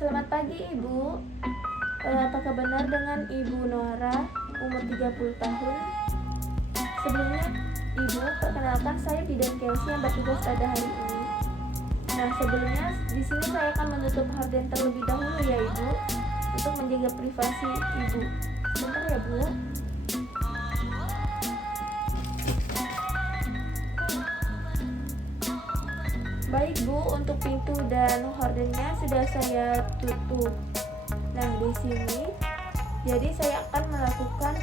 Selamat pagi Ibu. Apakah benar dengan Ibu Nora, umur 30 tahun? Sebelumnya Ibu, perkenalkan saya Bidan Kelsey yang bertugas pada hari ini. Nah, sebelumnya di sini saya akan menutup horden terlebih dahulu ya Ibu, untuk menjaga privasi Ibu. Sebentar ya Bu. Baik Bu, untuk pintu dan hordennya sudah saya tutup. Nah, di sini jadi saya akan melakukan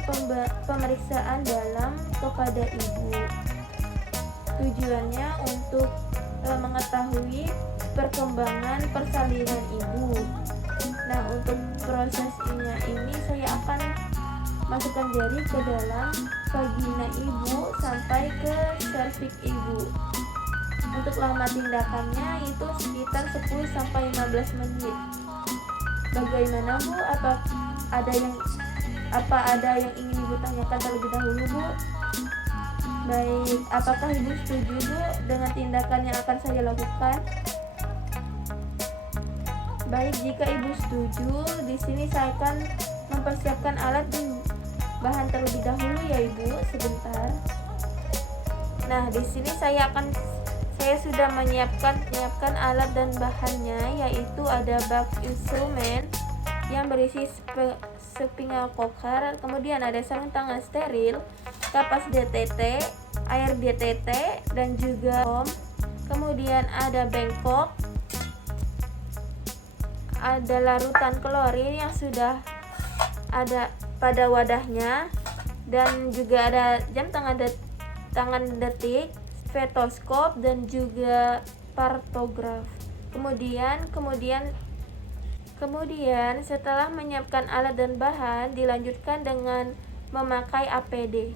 pemeriksaan dalam kepada Ibu. Tujuannya untuk mengetahui perkembangan persalinan Ibu. Nah, untuk prosesnya ini saya akan masukkan jari ke dalam vagina Ibu sampai ke serviks Ibu. Untuk lama tindakannya itu sekitar 10-15 menit. Bagaimana Bu? Apa ada yang ingin Ibu tanyakan terlebih dahulu Bu? Baik, apakah Ibu setuju Bu dengan tindakan yang akan saya lakukan? Baik, jika Ibu setuju, di sini saya akan mempersiapkan alat dan bahan terlebih dahulu ya Ibu, sebentar. Nah, di sini saya sudah menyiapkan alat dan bahannya, yaitu ada bak instrumen yang berisi spinal koker, kemudian ada sarung tangan steril, kapas DTT, air DTT, dan juga foam. Kemudian ada bengkok, ada larutan klorin yang sudah ada pada wadahnya, dan juga ada jam tangan detik, stetoskop, dan juga partograf. Kemudian setelah menyiapkan alat dan bahan, dilanjutkan dengan memakai APD.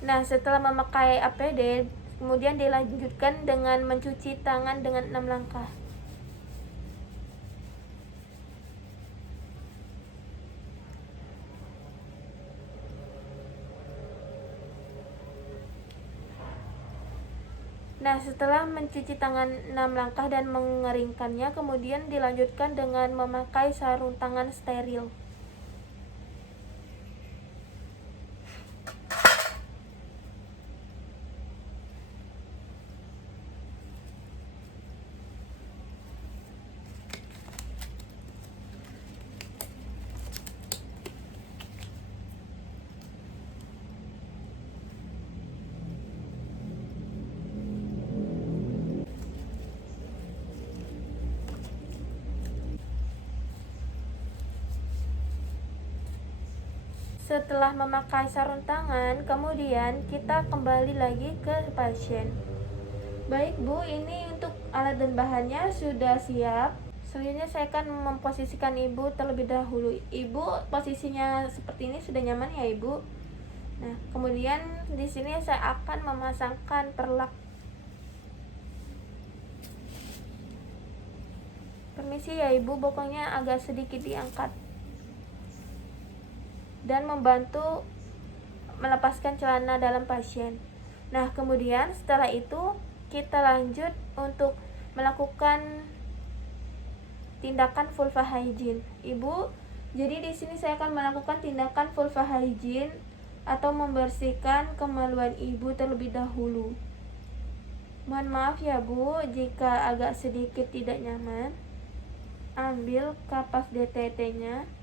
Nah, setelah memakai APD, kemudian dilanjutkan dengan mencuci tangan dengan 6 langkah. Nah, setelah mencuci tangan 6 langkah dan mengeringkannya, kemudian dilanjutkan dengan memakai sarung tangan steril. Setelah memakai sarung tangan, kemudian kita kembali lagi ke pasien. Baik Bu, ini untuk alat dan bahannya sudah siap. Selanjutnya saya akan memposisikan Ibu terlebih dahulu. Ibu posisinya seperti ini sudah nyaman ya Ibu? Nah, kemudian di sini saya akan memasangkan perlak. Permisi ya Ibu, bokongnya agak sedikit diangkat. Dan membantu melepaskan celana dalam pasien. Nah, kemudian setelah itu kita lanjut untuk melakukan tindakan vulva hygiene. Ibu, jadi di sini saya akan melakukan tindakan vulva hygiene atau membersihkan kemaluan Ibu terlebih dahulu. Mohon maaf ya Bu jika agak sedikit tidak nyaman. Ambil kapas DTT-nya.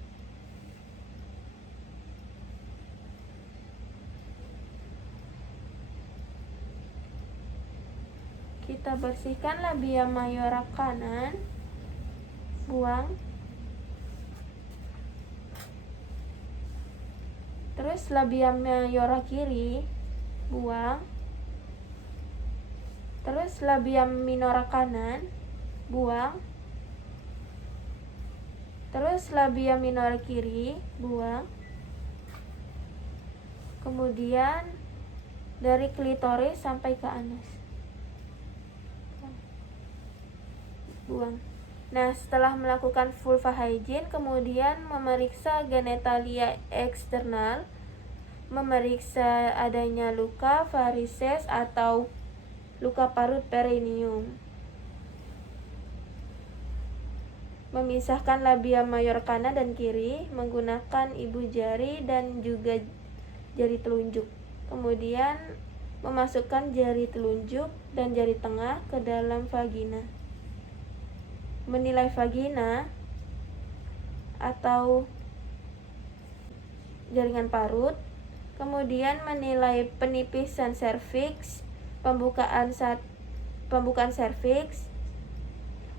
Kita bersihkan labia mayora kanan, buang. Terus labia mayora kiri, buang. Terus labia minora kanan, buang. Terus labia minora kiri, buang. Kemudian dari klitoris sampai ke anus. buang. Nah, setelah melakukan vulva hygiene, kemudian memeriksa genitalia eksternal, memeriksa adanya luka varises atau luka parut perineum, memisahkan labia mayor kanan dan kiri menggunakan ibu jari dan juga jari telunjuk. Kemudian memasukkan jari telunjuk dan jari tengah ke dalam vagina. Menilai vagina atau jaringan parut, kemudian menilai penipisan serviks, pembukaan serviks,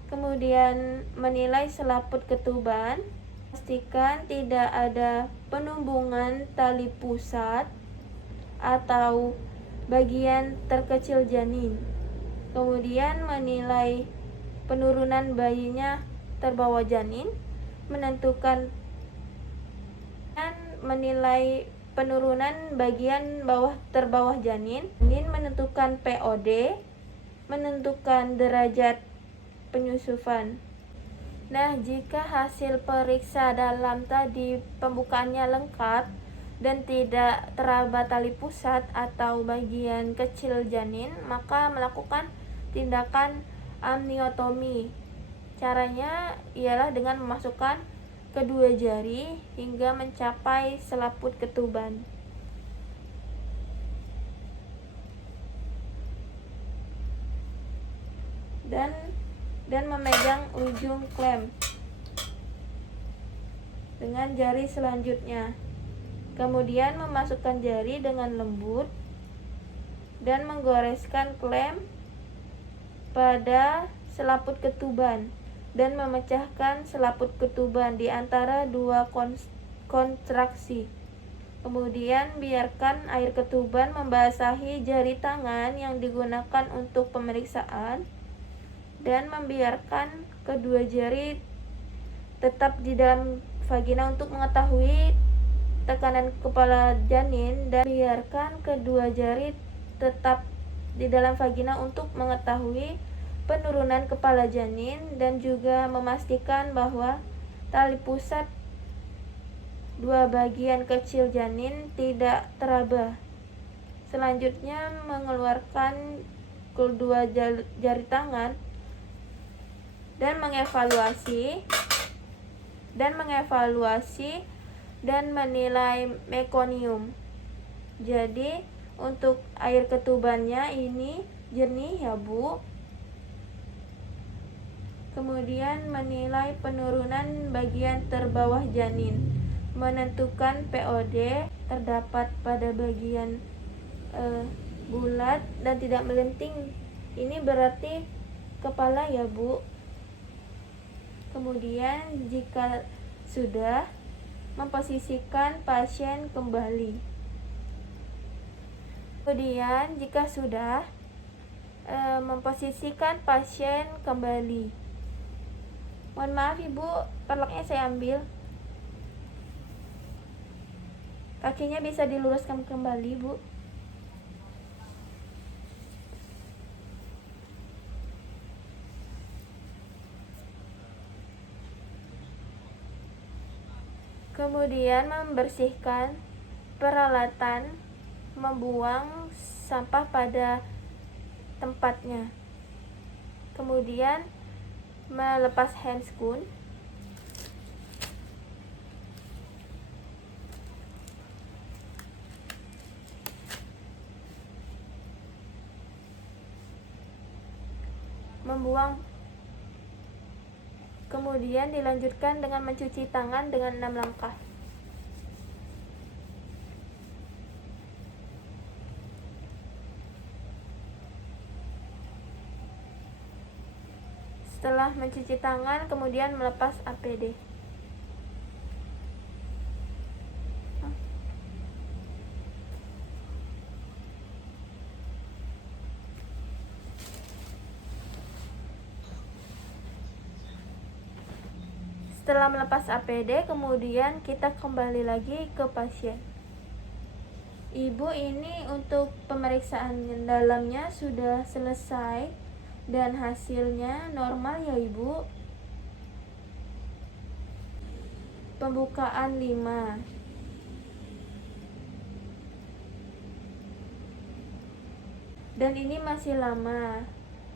kemudian menilai selaput ketuban, pastikan tidak ada penumbungan tali pusat atau bagian terkecil janin. Kemudian menilai penurunan bayinya terbawa janin, menilai penurunan bagian bawah terbawah janin, menentukan POD, menentukan derajat penyusupan. Nah, jika hasil periksa dalam tadi pembukaannya lengkap dan tidak teraba tali pusat atau bagian kecil janin, maka melakukan tindakan amniotomi. Caranya ialah dengan memasukkan kedua jari hingga mencapai selaput ketuban. Dan memegang ujung klem dengan jari selanjutnya. Kemudian memasukkan jari dengan lembut dan menggoreskan klem pada selaput ketuban dan memecahkan selaput ketuban di antara dua kontraksi. Kemudian biarkan air ketuban membasahi jari tangan yang digunakan untuk pemeriksaan dan membiarkan kedua jari tetap di dalam vagina untuk mengetahui tekanan kepala janin, dan biarkan kedua jari tetap di dalam vagina untuk mengetahui penurunan kepala janin dan juga memastikan bahwa tali pusat dua bagian kecil janin tidak teraba. Selanjutnya mengeluarkan kedua jari tangan dan mengevaluasi dan menilai mekonium. Jadi untuk air ketubannya ini jernih ya Bu. Kemudian menilai penurunan bagian terbawah janin, menentukan POD terdapat pada bagian bulat dan tidak melenting. Ini berarti kepala ya Bu. Kemudian jika sudah, memposisikan pasien kembali. Kemudian jika sudah, memposisikan pasien kembali. Mohon maaf Ibu, perlaknya saya ambil. Kakinya bisa diluruskan kembali Bu. Kemudian membersihkan peralatan, membuang sampah pada tempatnya. Kemudian melepas handscoon. Kemudian dilanjutkan dengan mencuci tangan dengan 6 langkah. Setelah mencuci tangan, kemudian melepas APD. Setelah melepas APD, kemudian kita kembali lagi ke pasien. Ibu ini untuk pemeriksaan dalamnya sudah selesai dan hasilnya normal ya Ibu. Pembukaan 5. Dan ini masih lama.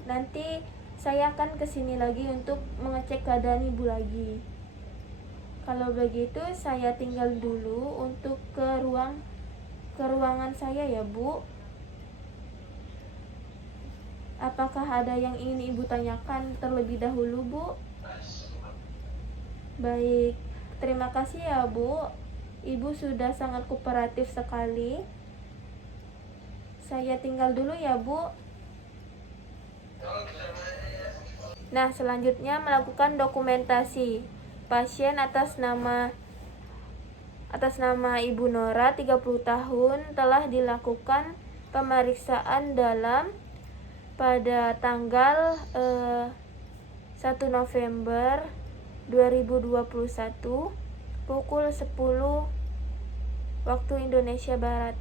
Nanti saya akan kesini lagi untuk mengecek keadaan Ibu lagi. Kalau begitu saya tinggal dulu untuk ke ruangan saya ya Bu. Apakah ada yang ingin Ibu tanyakan terlebih dahulu, Bu? Baik, terima kasih ya, Bu. Ibu sudah sangat kooperatif sekali. Saya tinggal dulu ya, Bu. Nah, selanjutnya melakukan dokumentasi. Pasien atas nama Ibu Nora, 30 tahun, telah dilakukan pemeriksaan dalam pada tanggal 1 November 2021 pukul 10 waktu Indonesia Barat.